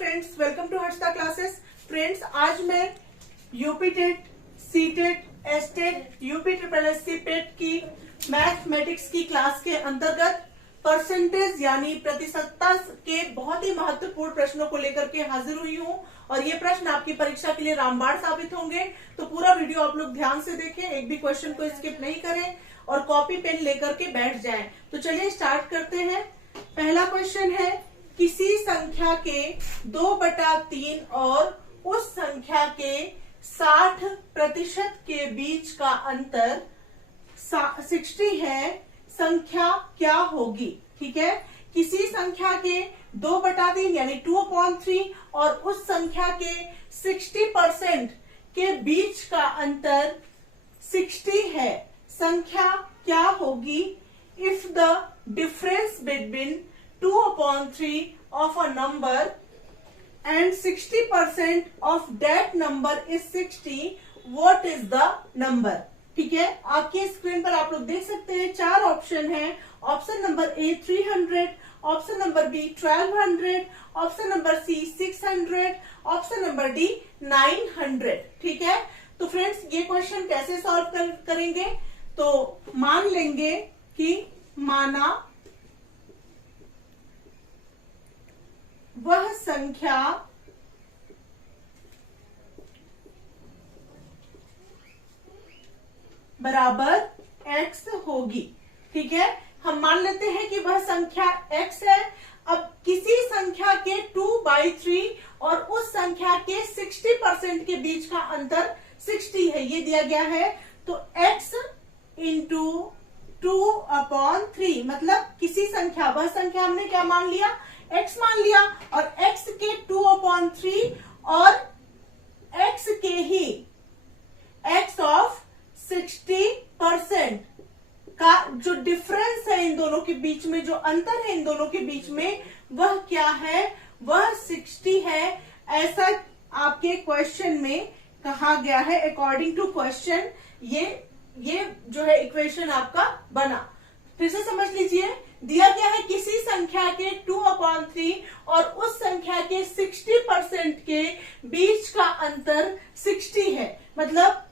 Friends, welcome to Harshada classes. Friends, आज मैं UP TET, C TET, S TET, UP triple S C PET की mathematics की class के अंतर्गत परसेंटेज यानी प्रतिशतता के बहुत ही महत्वपूर्ण प्रश्नों को लेकर के हाजिर हुई हूँ और ये प्रश्न आपकी परीक्षा के लिए रामबाण साबित होंगे। तो पूरा वीडियो आप लोग ध्यान से देखें, एक भी क्वेश्चन को स्किप नहीं करें और कॉपी पेन लेकर के बैठ जाएं। तो चलिए स्टार्ट करते हैं। पहला क्वेश्चन है, किसी संख्या के 2/3 और उस संख्या के 60% के बीच का अंतर 60 है, संख्या क्या होगी। ठीक है, किसी संख्या के 2/3 यानी 2/3 और उस संख्या के 60% के बीच का अंतर 60 है, संख्या क्या होगी। If the difference between 2/3 of a number and 60% of that number is 60, what is the number। ठीक है, आपकी स्क्रीन पर आप लोग देख सकते हैं 4 ऑप्शन हैं। Option number A 300, option number B 1200, option number C 600, option number D 900। ठीक है, तो फ्रेंड्स ये क्वेश्चन कैसे सॉल्व करेंगे, तो मान लेंगे कि माना वह संख्या बराबर x होगी। ठीक है, हम मान लेते हैं कि वह संख्या x है। अब किसी संख्या के 2/3 और उस संख्या के 60% के बीच का अंतर 60 है, ये दिया गया है। तो x इंटू 2/3 मतलब किसी संख्या, वह संख्या हमने क्या मान लिया, x मान लिया, और x के 2/3 और x के ही x ऑफ 60% का जो डिफरेंस है इन दोनों के बीच में, जो अंतर है इन दोनों के बीच में, वह क्या है, वह 60 है। ऐसा आपके क्वेश्चन में कहा गया है। अकॉर्डिंग टू क्वेश्चन ये जो है इक्वेशन आपका बना। फिर से समझ लीजिए, दिया गया है किसी संख्या के 2/3 और उस संख्या के 60% के बीच का अंतर 60 है। मतलब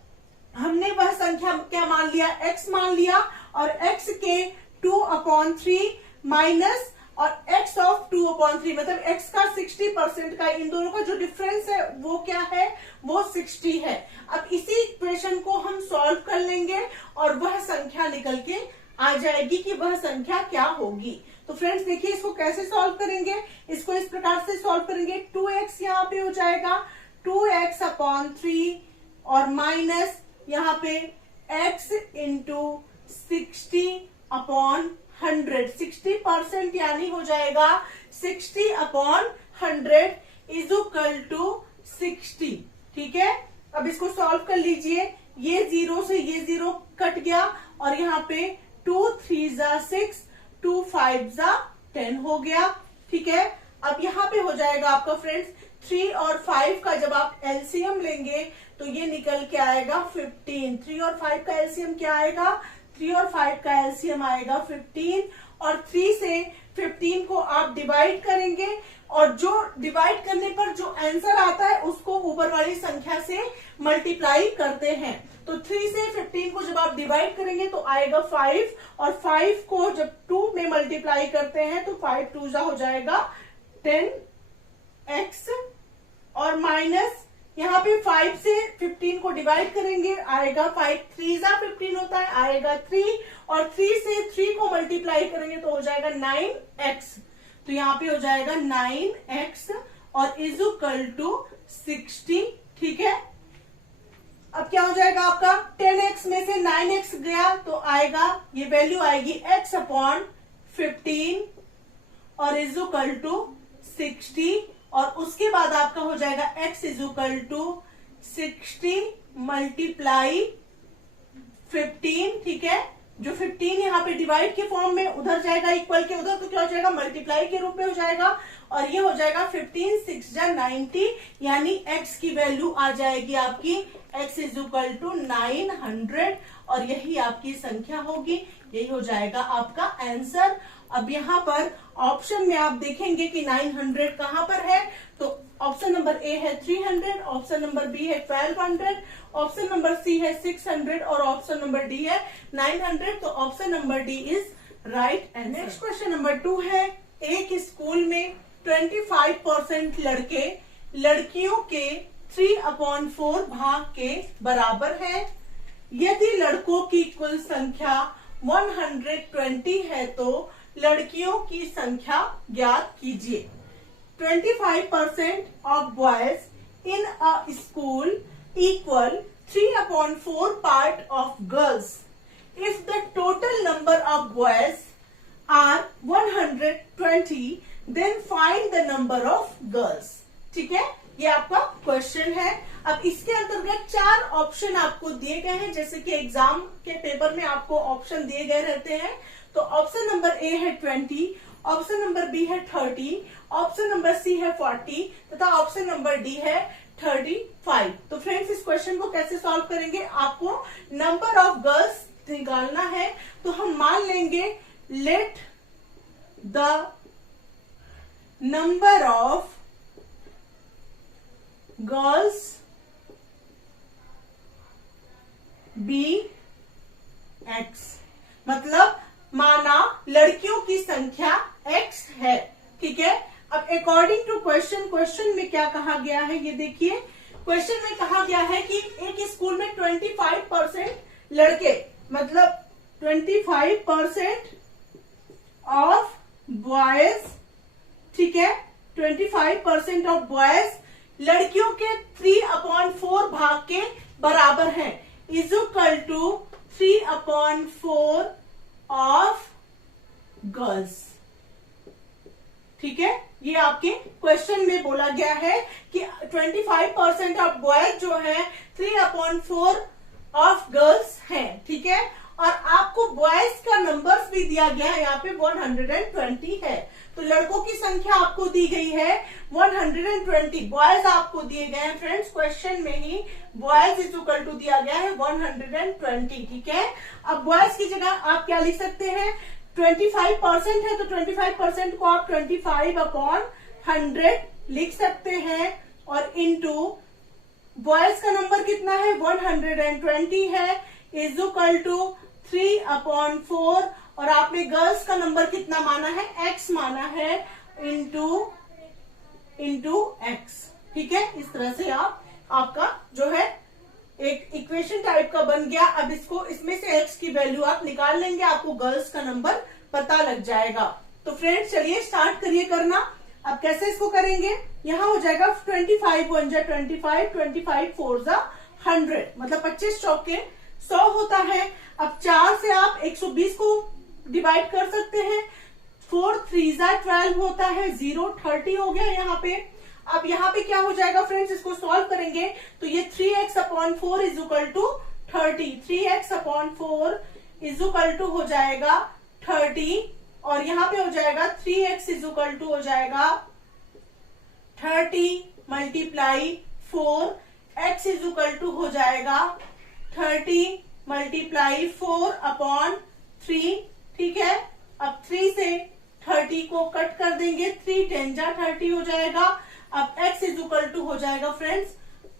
हमने वह संख्या क्या मान लिया, x मान लिया, और x के 2/3 माइनस और x ऑफ 2/3 मतलब x का 60% का, इन दोनों का जो डिफरेंस है वो क्या है, वो 60 है। अब इसी इक्वेशन को हम सॉल्व कर लेंगे और वह संख्या निकल के आ जाएगी कि वह संख्या क्या होगी। तो फ्रेंड्स देखिए, इसको कैसे सॉल्व करेंगे, इसको इस प्रकार से सॉल्व करेंगे। 2x यहाँ पे हो जाएगा 2x/3 और माइनस यहाँ पे x इंटू 60/100, 60% यानी हो जाएगा 60/100 इज इक्वल टू 60। ठीक है, अब इसको सॉल्व कर लीजिए। ये 0 से ये 0 कट गया और यहाँ पे 2 3 जा 6, 2 5 जा 10 हो गया। ठीक है, अब यहाँ पे हो जाएगा आपका फ्रेंड्स 3 और 5 का जब आप एलसीएम लेंगे तो ये निकल के आएगा 15। 3 और 5 का एलसीएम क्या आएगा, 3 और 5 का एलसीएम आएगा 15, और 3 से 15 को आप डिवाइड करेंगे और जो डिवाइड करने पर जो आंसर आता है उसको ऊपर वाली संख्या से मल्टीप्लाई करते हैं। तो 3 से 15 को जब आप डिवाइड करेंगे तो आएगा 5, और 5 को जब 2 में मल्टीप्लाई करते हैं तो 5 2 जा हो जाएगा 10x, और माइनस यहाँ पे 5 से 15 को डिवाइड करेंगे, आएगा 5 3 जा 15 होता है, आएगा 3, और 3 से 3 को मल्टीप्लाई करेंगे तो हो जाएगा 9x। तो यहाँ पे हो जाएगा 9x और इज इक्वल टू 60। ठीक है, अब क्या हो जाएगा आपका, 10x में से 9x गया तो आएगा, ये वैल्यू आएगी x/15 और इज इक्वल टू 60, और उसके बाद आपका हो जाएगा x is equal to 60 multiply 15। ठीक है, जो 15 यहाँ पे डिवाइड के फॉर्म में उधर जाएगा, इक्वल के उधर, तो क्या हो जाएगा, मल्टीप्लाई के रूप में हो जाएगा, और ये हो जाएगा 15 6 जा 90, यानी x की वैल्यू आ जाएगी आपकी x इज इक्वल टू 900, और यही आपकी संख्या होगी। यही हो जाएगा आपका आंसर। अब यहाँ पर ऑप्शन में आप देखेंगे कि 900 कहाँ पर है, तो ऑप्शन नंबर ए है 300, ऑप्शन नंबर बी है 1200, ऑप्शन नंबर सी है 600 और ऑप्शन नंबर डी है 900। तो option number D is right answer. Next question number 2 है, एक स्कूल में 25% लड़के लड़कियों के 3/4 भाग के बराबर है। यदि लड़कों की कुल संख्या 120 है तो लड़कियों की संख्या ज्ञात कीजिए। 25% of boys in a school equal 3/4 part of girls. If the total number of boys are 120, then find the number of girls. ठीक है, ये आपका क्वेश्चन है। अब इसके अंतर्गत 4 ऑप्शन आपको दिए गए हैं, जैसे कि एग्जाम के पेपर में आपको ऑप्शन दिए गए रहते हैं। तो ऑप्शन नंबर ए है 20, ऑप्शन नंबर बी है 30, ऑप्शन नंबर सी है 40 तथा ऑप्शन नंबर डी है 35। तो फ्रेंड्स, इस क्वेश्चन को कैसे सॉल्व करेंगे, आपको नंबर ऑफ गर्ल्स निकालना है। तो हम मान लेंगे let the number of girls be X, मतलब माना लड़कियों की संख्या x है। ठीक है, अब अकॉर्डिंग टू क्वेश्चन में क्या कहा गया है, ये देखिए। क्वेश्चन में कहा गया है कि एक स्कूल में 25% लड़के, मतलब 25% ऑफ बॉयज, ठीक है, 25% ऑफ बॉयज लड़कियों के 3/4 भाग के बराबर है, is equal to 3/4 of girls. ठीक है, ये आपके क्वेश्चन में बोला गया है कि 25% ऑफ बॉयज जो है 3/4 ऑफ गर्ल्स हैं। ठीक है, और आपको बॉयज का नंबर्स भी दिया गया है, यहाँ पे 120 है। तो लड़कों की संख्या आपको दी गई है 120, बॉयज आपको दिए गए हैं फ्रेंड्स, क्वेश्चन में ही बॉयज इज इक्वल टू दिया गया है 120। ठीक है, अब बॉयज की जगह आप क्या लिख सकते हैं, 25% है तो 25% को आप 25/100 लिख सकते हैं, और इनटू बॉयज का नंबर कितना है 120 है, इज इक्वल टू 3/4, और आपने गर्ल्स का नंबर कितना माना है, x माना है, इंटू x। ठीक है, इस तरह से आपका जो है एक इक्वेशन टाइप का बन गया। अब इसमें से x की वैल्यू आप निकाल लेंगे, आपको गर्ल्स का नंबर पता लग जाएगा। तो फ्रेंड्स, चलिए स्टार्ट करिए करना। अब कैसे इसको करेंगे, यहाँ हो जाएगा 25 1 जा 25, 25 4 जा 100, मतलब 25 चौके 100 होता है। अब 4 से आप 120 को डिवाइड कर सकते हैं, 4 3 जा 12 होता है, 0 30 हो गया यहाँ पे। अब यहाँ पे क्या हो जाएगा फ्रेंड्स, इसको सॉल्व करेंगे तो ये 3x/4 is equal to 30, 3x/4 is equal to हो जाएगा 30, और यहाँ पे हो जाएगा 3x इज इक्वल टू हो जाएगा 30 multiply 4, x is equal to हो जाएगा 30 मल्टीप्लाई 4/3। ठीक है, अब 3 से 30 को कट कर देंगे, 3 10 जा 30 हो जाएगा। अब x इज इक्वल टू हो जाएगा फ्रेंड्स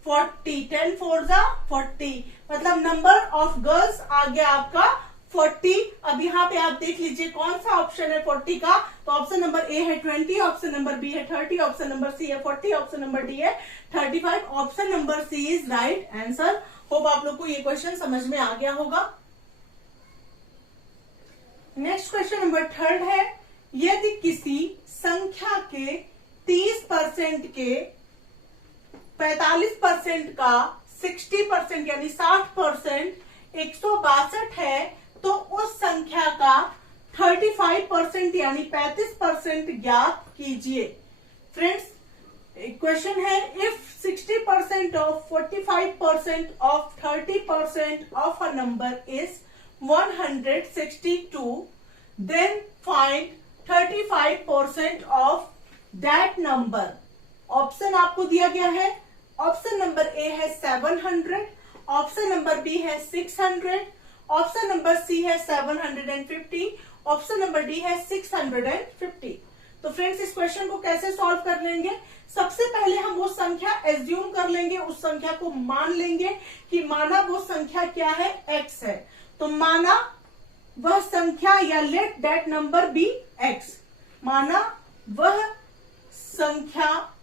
40, 10 4 जा 40, मतलब नंबर ऑफ गर्ल्स आ गया आपका 40। अब यहाँ पे आप देख लीजिए कौन सा ऑप्शन है 40 का, तो ऑप्शन नंबर ए है 20, ऑप्शन नंबर बी है 30, ऑप्शन नंबर सी है 40, ऑप्शन नंबर डी है 35, option number C is right answer. Hope आप लोग को ये क्वेश्चन समझ में आ गया होगा। नेक्स्ट क्वेश्चन नंबर 3 है, यदि किसी संख्या के 30% के 45% का 60% यानी 60% 162 है, तो उस संख्या का 35% यानी 35% ज्ञात कीजिए। फ्रेंड्स, क्वेश्चन है, if 60% of 45% of 30% of a number is 162, then find 35% of that number. Option आपको दिया गया है, ऑप्शन नंबर ए है 700, ऑप्शन नंबर बी है 600, ऑप्शन नंबर सी है 750, ऑप्शन नंबर डी है 650। तो फ्रेंड्स इस क्वेश्चन को कैसे सॉल्व कर लेंगे, सबसे पहले हम वो संख्या एज्यूम कर लेंगे, उस संख्या को मान लेंगे कि माना वो संख्या क्या है, x है। तो माना वह संख्या या let that number be x, माना वह संख्या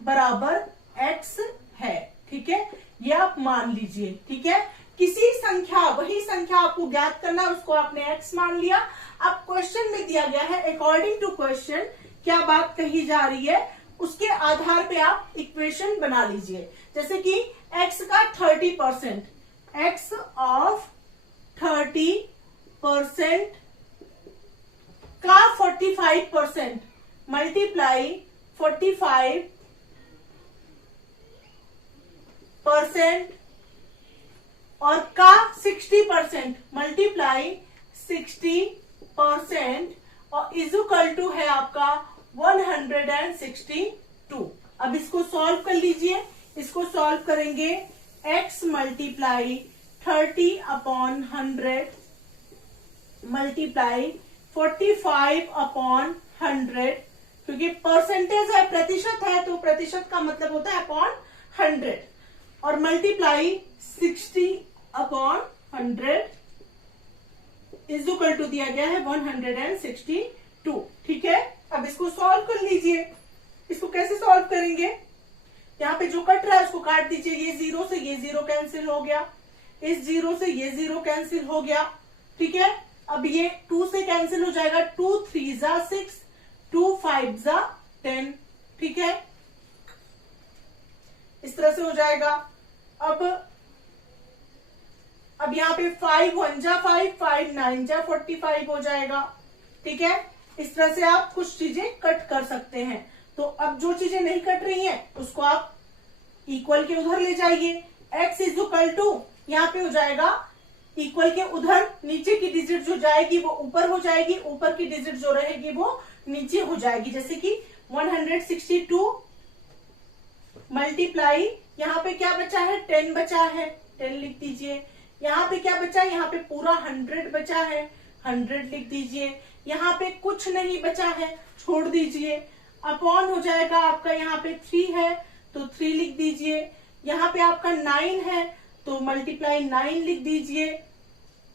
बराबर x है। ठीक है, ये आप मान लीजिए। ठीक है, किसी संख्या, वही संख्या आपको ज्ञात करना है, उसको आपने x मान लिया। अब क्वेश्चन में दिया गया है अकॉर्डिंग टू क्वेश्चन क्या बात कही जा रही है, उसके आधार पे आप इक्वेशन बना लीजिए। जैसे कि x का 30%, x ऑफ 30% का 45% मल्टीप्लाई 45% और का 60% मल्टीप्लाई 60% और इक्वल टू है आपका 162। अब इसको सॉल्व कर लीजिए। इसको सॉल्व करेंगे x मल्टीप्लाई 30/100 मल्टीप्लाई 45/100, क्योंकि परसेंटेज है, प्रतिशत है, तो प्रतिशत का मतलब होता है अपॉन 100, और मल्टीप्लाई 60/100 इज इक्वल टू दिया गया है 162। ठीक है, अब इसको सॉल्व कर लीजिए। इसको कैसे सॉल्व करेंगे, यहाँ पे जो कट रहा है उसको काट दीजिए। ये 0 से ये 0 कैंसिल हो गया, इस 0 से ये 0 कैंसिल हो गया। ठीक है, अब ये 2 से कैंसिल हो जाएगा, 2 3 जा 6, 2 5 जा 10। ठीक है, इस तरह से हो जाएगा। अब यहाँ पे 5 1 जा 5, 5 9 जा 45 हो जाएगा। ठीक है, इस तरह से आप कुछ चीजें कट कर सकते हैं। तो अब जो चीजें नहीं कट रही हैं उसको आप इक्वल के उधर ले जाइए। x इज इक्वल टू यहाँ पे हो जाएगा इक्वल के उधर, नीचे की डिजिट जो जाएगी वो ऊपर हो जाएगी, ऊपर की डिजिट जो रहेगी वो नीचे हो जाएगी। जैसे कि 162 मल्टीप्लाई, यहाँ पे क्या बचा है, 10 बचा है, 10 लिख दीजिए। यहाँ पे क्या बचा है, यहाँ पे पूरा 100 बचा है, 100 लिख दीजिए। यहाँ पे कुछ नहीं बचा है, छोड़ दीजिए। अपॉन हो जाएगा आपका, यहाँ पे 3 है तो 3 लिख दीजिए। यहाँ पे आपका 9 है तो मल्टीप्लाई 9 लिख दीजिए।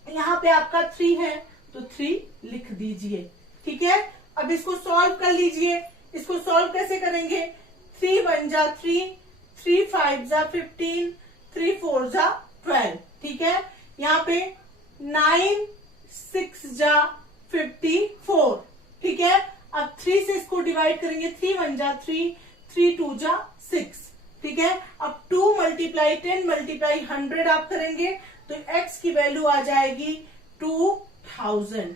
यहाँ पे आपका 3 है तो 3 लिख दीजिए। ठीक है, अब इसको सॉल्व कर लीजिए। इसको सॉल्व कैसे करेंगे, 3 1 जा 3, 3 5 जा 15, 3 4 जा 12। ठीक है, यहाँ पे 9 6 जा 54। ठीक है, अब 3 से इसको डिवाइड करेंगे, 3 1 जा 3, 3 2 जा 6। ठीक है, अब 2 मल्टीप्लाई 10 मल्टीप्लाई 100 आप करेंगे तो x की वैल्यू आ जाएगी 2000।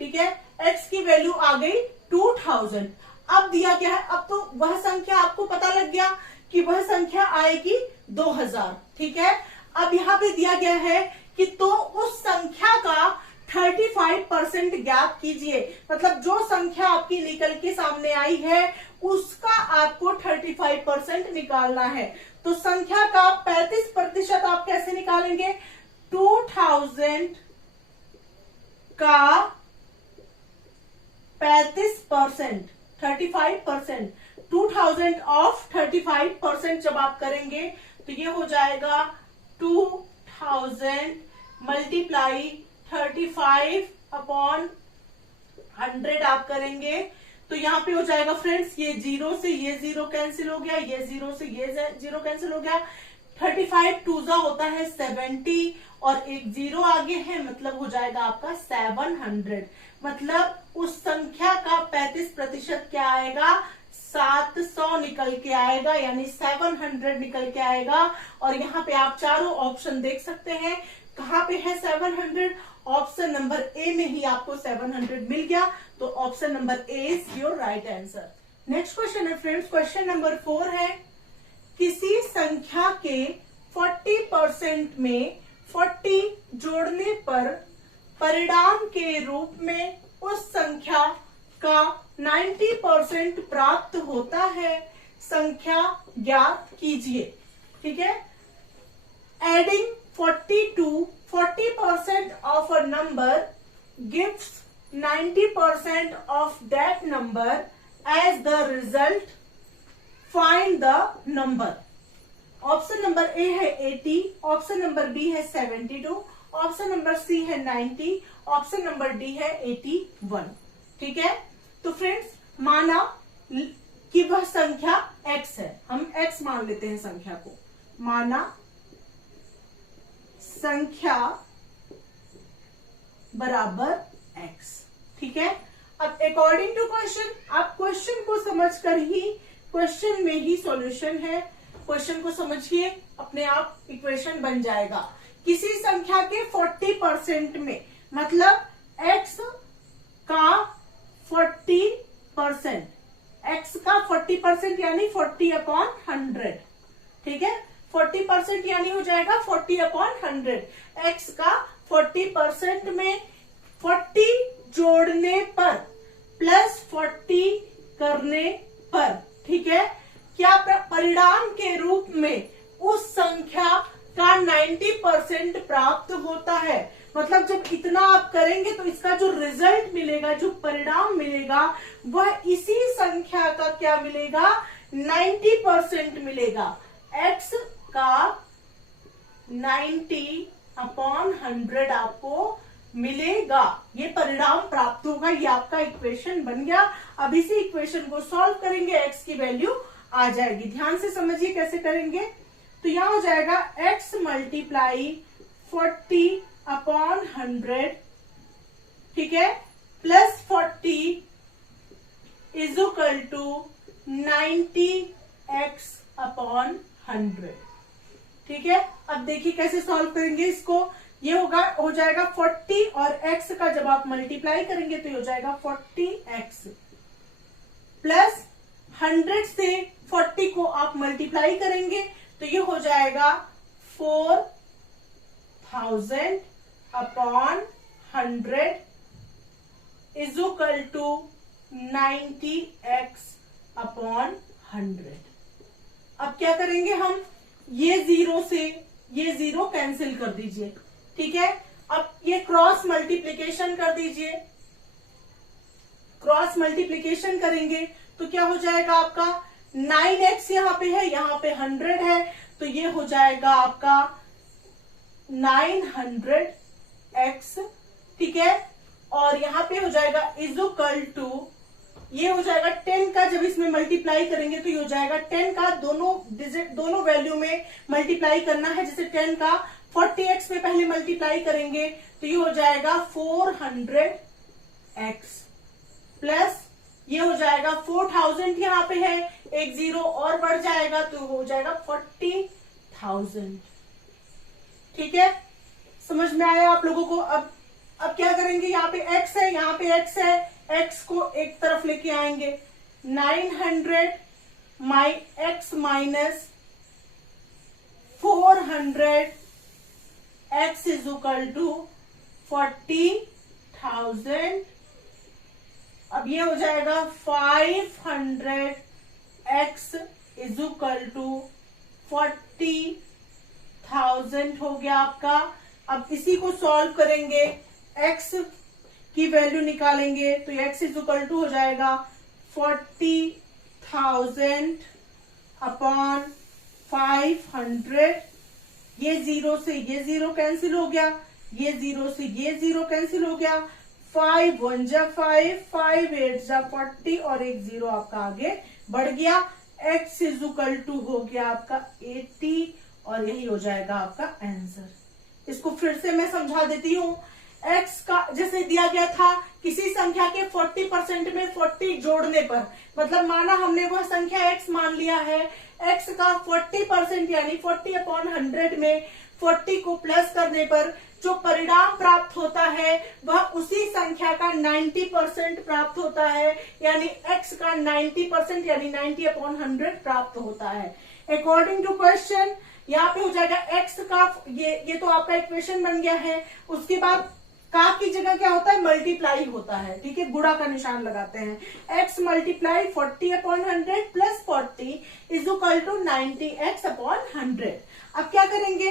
ठीक है, x की वैल्यू आ गई 2000। अब दिया क्या है, अब तो वह संख्या आपको पता लग गया कि वह संख्या आएगी 2000। ठीक है, अब यहाँ पे दिया गया है कि तो उस संख्या का 35% ज्ञात कीजिए। मतलब जो संख्या आपकी निकल के सामने आई है उसका आपको 35% निकालना है। तो संख्या का 35% आप कैसे निकालेंगे, 2000 का 35%, 35%, 2000 ऑफ 35% जब आप करेंगे तो ये हो जाएगा 2000 मल्टीप्लाई 35/100 आप करेंगे तो यहाँ पे हो जाएगा फ्रेंड्स, ये 0 से ये 0 कैंसिल हो गया, ये 0 से ये 0 कैंसिल हो गया। 35 2 होता है 70 और एक 0 आगे है, मतलब हो जाएगा आपका 700। मतलब उस संख्या का 35% क्या आएगा, 700 निकल के आएगा, यानी 700 निकल के आएगा। और यहाँ पे आप चारों ऑप्शन देख सकते हैं, कहाँ पे है 700, ऑप्शन नंबर ए में ही आपको 700 मिल गया। तो option number A is your right answer. Next question है फ्रेंड्स, क्वेश्चन नंबर 4 है, किसी संख्या के 40% में 40 जोड़ने पर परिणाम के रूप में उस संख्या का 90% प्राप्त होता है, संख्या ज्ञात कीजिए। ठीक है, adding 40 to 40% of a number gives 90% of that number as the result. Find the number. Option number ए है 80, ऑप्शन नंबर बी है 72, ऑप्शन नंबर सी है 90, ऑप्शन नंबर डी है 81. ठीक है, तो फ्रेंड्स माना कि वह संख्या x है, हम x मान लेते हैं संख्या को, माना संख्या बराबर x. ठीक है, अब अकॉर्डिंग टू क्वेश्चन, आप क्वेश्चन को समझकर ही, क्वेश्चन में ही सॉल्यूशन है, क्वेश्चन को समझिए, अपने आप इक्वेशन बन जाएगा. किसी संख्या के 40% में, मतलब x का 40%, x का 40% यानी 40/100. ठीक है, 40% यानी हो जाएगा 40/100. x का 40% में 40 जोड़ने पर प्लस 40 करने पर, ठीक है, क्या परिणाम के रूप में उस संख्या का 90% प्राप्त होता है. मतलब जब इतना आप करेंगे तो इसका जो रिजल्ट मिलेगा, जो परिणाम मिलेगा, वह इसी संख्या का क्या मिलेगा, 90% मिलेगा. x का 90/100 आपको मिलेगा, ये परिणाम प्राप्त होगा. ये आपका इक्वेशन बन गया. अब इसी इक्वेशन को सॉल्व करेंगे, x की वैल्यू आ जाएगी. ध्यान से समझिए कैसे करेंगे. तो यहां हो जाएगा x मल्टीप्लाई 40/100, ठीक है, plus 40 is equal to 90x/100. ठीक है, अब देखिए कैसे सॉल्व करेंगे इसको. ये हो जाएगा 40 और x का जब आप मल्टीप्लाई करेंगे तो ये हो जाएगा 40x प्लस 100 से 40 को आप मल्टीप्लाई करेंगे तो ये हो जाएगा 4000/100 इज इक्वल टू 90x/100. अब क्या करेंगे हम, ये जीरो से ये जीरो कैंसिल कर दीजिए. ठीक है, अब ये क्रॉस मल्टीप्लीकेशन कर दीजिए. क्रॉस मल्टीप्लीकेशन करेंगे तो क्या हो जाएगा आपका 9x यहां पे है, यहां पे 100 है, तो ये हो जाएगा आपका 900x. ठीक है, और यहां पे हो जाएगा इज इक्वल टू, ये हो जाएगा 10 का जब इसमें मल्टीप्लाई करेंगे तो ये हो जाएगा 10 का दोनों डिजिट, दोनों वैल्यू में मल्टीप्लाई करना है. जैसे 10 का 40x में पहले मल्टीप्लाई करेंगे तो ये हो जाएगा 400x प्लस ये हो जाएगा 4000 यहाँ पे है, एक जीरो और बढ़ जाएगा तो हो जाएगा 40,000. ठीक है, समझ में आया आप लोगों को. अब क्या करेंगे, यहाँ पे x है, यहाँ पे x है, x को एक तरफ लेके आएंगे. 900 x minus 400 x is equal to 40,000. अब ये हो जाएगा 500x इज इक्वल टू 40,000 हो गया आपका. अब इसी को सॉल्व करेंगे, x की वैल्यू निकालेंगे तो x इज इक्वल टू हो जाएगा 40,000/500. ये जीरो से ये जीरो कैंसिल हो गया, ये जीरो से ये जीरो कैंसिल हो गया. 5 1 जा 5, 5 8 जा 40 और एक जीरो आपका आगे बढ़ गया. x इज इक्वल टू हो गया आपका 80 और यही हो जाएगा आपका आंसर. इसको फिर से मैं समझा देती हूँ. x का जैसे दिया गया था, किसी संख्या के 40% में 40 जोड़ने पर, मतलब माना हमने वह संख्या x मान लिया है, x का 40% यानी 40/100 में 40 को प्लस करने पर जो परिणाम प्राप्त होता है वह उसी संख्या का 90% प्राप्त होता है, यानी x का 90% यानी 90/100 प्राप्त होता है. अकॉर्डिंग टू क्वेश्चन यहाँ पे हो जाएगा x का, ये तो आपका इक्वेशन बन गया है. उसके बाद का की जगह क्या होता है, मल्टीप्लाई होता है. ठीक है, गुणा का निशान लगाते हैं. x multiply 40/100 plus 40 is equal to 90x/100. अब क्या करेंगे,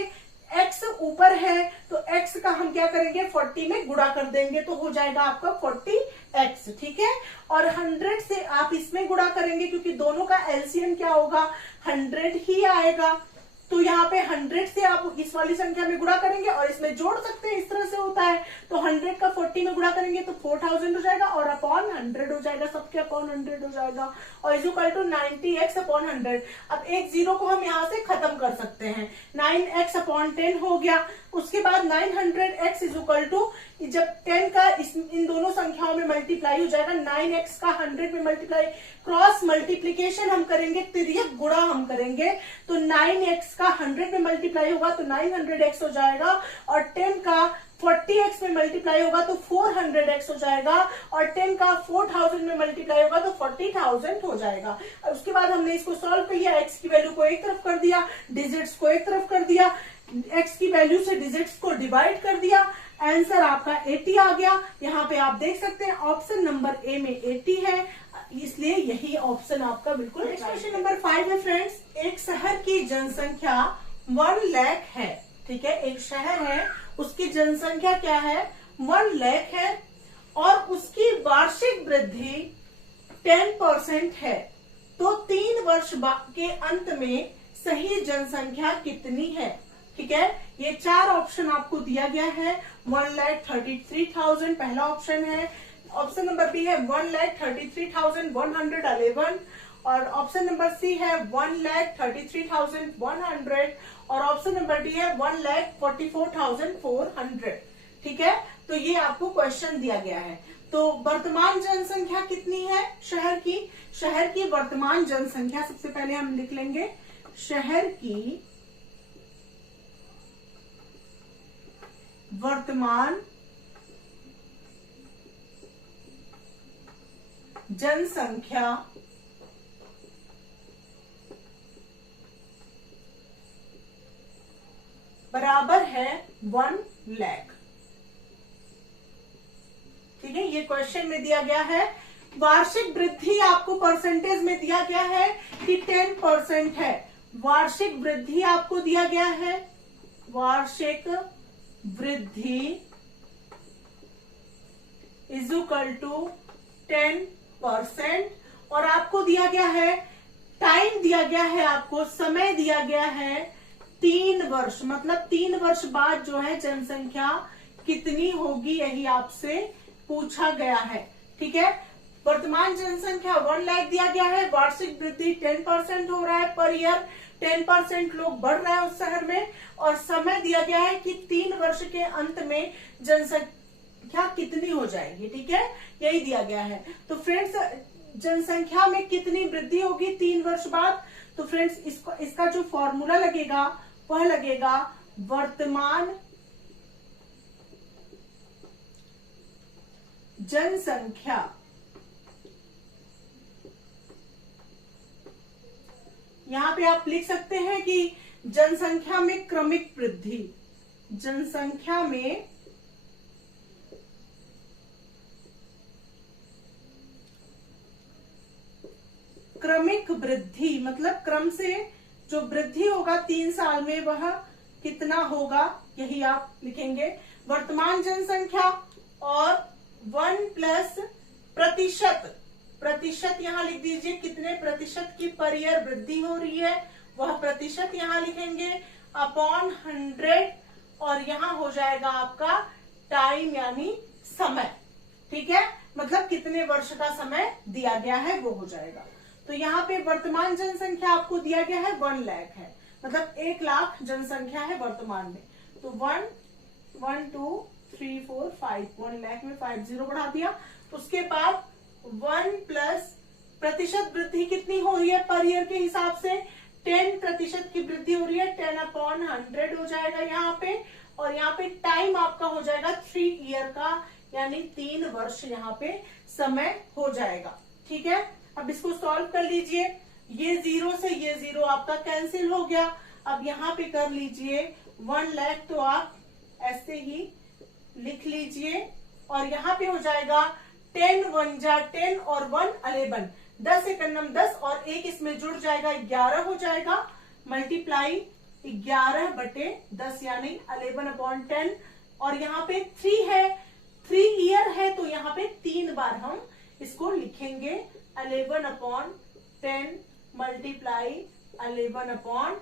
x ऊपर है तो x का हम क्या करेंगे 40 में गुणा कर देंगे तो हो जाएगा आपका 40x, ठीक है। और 100 से आप इसमें गुणा करेंगे क्योंकि दोनों का एलसीएम क्या होगा 100 ही आएगा। तो यहाँ पे 100 से आप इस वाली संख्या में गुणा करेंगे और इसमें जोड़ सकते हैं, इस तरह से होता है। तो 100 का 40 में गुणा करेंगे तो 4000 हो जाएगा और अपॉन 100 हो जाएगा, सबके अपॉन 100 हो जाएगा और is equal to 90x upon 100। अब एक जीरो को हम यहाँ से खत्म कर सकते हैं, 9x अपॉन 10 हो गया। उसके बाद 900x इज इक्वल टू, जब 10 का इन दोनों संख्याओं में मल्टीप्लाई हो जाएगा, 9x का 100 में मल्टीप्लाई, क्रॉस मल्टीप्लीकेशन हम करेंगे, तिर्यक गुणा हम करेंगे। तो 9x का 100 में मल्टीप्लाई होगा तो 900x हो जाएगा और 10 का 40x में मल्टीप्लाई होगा तो 400x हो जाएगा और 10 का 4000 में मल्टीप्लाई होगा तो 40,000 हो जाएगा। उसके बाद हमने इसको सॉल्व कर लिया, x की वैल्यू को एक तरफ कर दिया, डिजिट्स को एक तरफ कर दिया, x की वैल्यू से डिजिट्स को डिवाइड कर दिया, आंसर आपका 80 आ गया। यहाँ पे आप देख सकते हैं ऑप्शन नंबर ए में 80 है, इसलिए यही ऑप्शन आपका बिल्कुल। क्वेश्चन नंबर 5 है फ्रेंड्स, एक शहर की जनसंख्या 1 लाख है, ठीक है। एक शहर है, उसकी जनसंख्या क्या है 1 लाख है और उसकी वार्षिक वृद्धि 10% है। तो 3 वर्ष के अंत में सही जनसंख्या कितनी है, ठीक है। ये 4 ऑप्शन आपको दिया गया है। 1,33,000 पहला ऑप्शन है, ऑप्शन नंबर बी है 1,33,111 और ऑप्शन नंबर सी है 1,33,100 और ऑप्शन नंबर डी है 1,44,400, ठीक है। तो ये आपको क्वेश्चन दिया गया है। तो वर्तमान जनसंख्या कितनी है शहर की, शहर की वर्तमान जनसंख्या सबसे पहले हम लिख लेंगे, शहर की वर्तमान जनसंख्या बराबर है 1 लाख, ठीक है। ये क्वेश्चन में दिया गया है। वार्षिक वृद्धि आपको परसेंटेज में दिया गया है कि 10% है। वार्षिक वृद्धि आपको दिया गया है, वार्षिक वृद्धि इज इक्वल टू 10% और आपको दिया गया है टाइम, दिया गया है आपको समय दिया गया है 3 वर्ष, मतलब 3 वर्ष बाद जो है जनसंख्या कितनी होगी यही आपसे पूछा गया है, ठीक है। वर्तमान जनसंख्या 1 लाख दिया गया है, वार्षिक वृद्धि 10% हो रहा है, पर ईयर 10% लोग बढ़ रहे हैं उस शहर में और समय दिया गया है कि 3 वर्ष के अंत में जनसंख्या कितनी हो जाएगी, ठीक है। यही दिया गया है। तो फ्रेंड्स जनसंख्या में कितनी वृद्धि होगी 3 वर्ष बाद, तो फ्रेंड्स इसका जो फॉर्मूला लगेगा वह लगेगा वर्तमान जनसंख्या यहां पे आप लिख सकते हैं कि जनसंख्या में क्रमिक वृद्धि, जनसंख्या में क्रमिक वृद्धि, मतलब क्रम से जो वृद्धि होगा 3 साल में वह कितना होगा, यही आप लिखेंगे। वर्तमान जनसंख्या और 1 प्लस प्रतिशत, प्रतिशत यहां लिख दीजिए, कितने प्रतिशत की पर ईयर वृद्धि हो रही है वह प्रतिशत यहां लिखेंगे, अपॉन 100 और यहां हो जाएगा आपका टाइम यानी समय, ठीक है। मतलब कितने वर्ष का समय दिया गया है वो हो जाएगा। तो यहाँ पे वर्तमान जनसंख्या आपको दिया गया है 1 लाख है, मतलब 1 लाख जनसंख्या है वर्तमान में। तो 1 2 3 4 5, 1 लाख में 5 0 बढ़ा दिया। उसके बाद 1 प्लस प्रतिशत वृद्धि कितनी हो रही है पर ईयर के हिसाब से, 10% की वृद्धि हो रही है, 10/100 हो जाएगा यहाँ पे और यहाँ पे टाइम आपका हो जाएगा 3 ईयर का, यानी 3 वर्ष यहाँ पे समय हो जाएगा, ठीक है। अब इसको सॉल्व कर लीजिए, ये 0 से ये 0 आपका कैंसिल हो गया। अब यहाँ पे कर लीजिए 1 लाख, तो आप ऐसे ही लिख लीजिए और यहाँ पे हो जाएगा 10 1 जा 10 और 1 11, 10 एकम 10 और 1 इसमें जुड़ जाएगा 11 हो जाएगा, मल्टीप्लाई 11/10 यानी 11/10। और यहाँ पे 3 है, 3 ईयर है, तो यहाँ पे 3 बार हम इसको लिखेंगे 11/10 मल्टीप्लाई 11/10।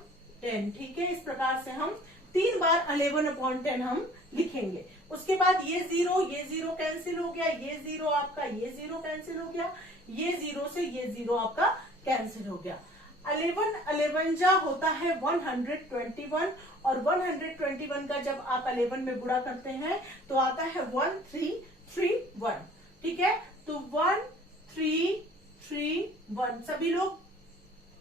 ठीक है, इस प्रकार से हम 3 बार 11/10 हम लिखेंगे। उसके बाद ये जीरो कैंसिल हो गया, ये जीरो आपका, ये जीरो कैंसिल हो गया, ये जीरो से ये जीरो आपका कैंसिल हो गया। 11 जा होता है 121, और 121 का जब आप 11 में गुणा करते हैं तो आता है 1331। ठीक है, तो 1331 सभी लोग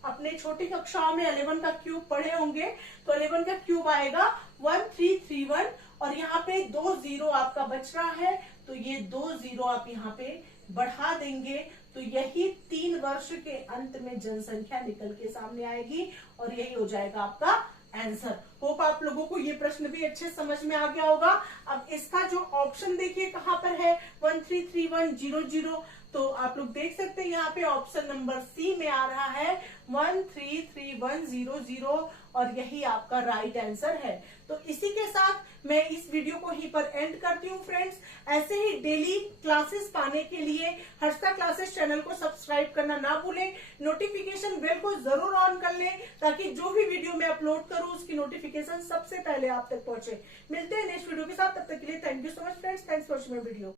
अपने छोटी कक्षाओं में 11 का क्यूब पढ़े होंगे, तो 11 का क्यूब आएगा 1331। और यहाँ पे 2 जीरो आपका बच रहा है, तो ये 2 जीरो आप यहाँ पे बढ़ा देंगे, तो यही 3 वर्ष के अंत में जनसंख्या निकल के सामने आएगी, और यही हो जाएगा आपका आंसर। होप आप लोगों को ये प्रश्न भी अच्छे समझ में आ गया होगा। अब इसका जो ऑप्शन देखिए कहां पर है, 133100, तो आप लोग देख सकते हैं यहाँ पे ऑप्शन नंबर सी में आ रहा है 133100, और यही आपका राइट आंसर है। तो इसी के साथ मैं इस वीडियो को यहीं पर एंड करती हूँ फ्रेंड्स। ऐसे ही डेली क्लासेस पाने के लिए हर्षदा क्लासेस चैनल को सब्सक्राइब करना ना भूलें, नोटिफिकेशन बेल को जरूर ऑन कर लें, ताकि जो भी वीडियो मैं अपलोड करूँ उसकी नोटिफिकेशन सबसे पहले आप तक पहुंचे। मिलते हैं नेक्स्ट वीडियो के साथ, तब तक के लिए thank you so much friends, thanks for watching my video.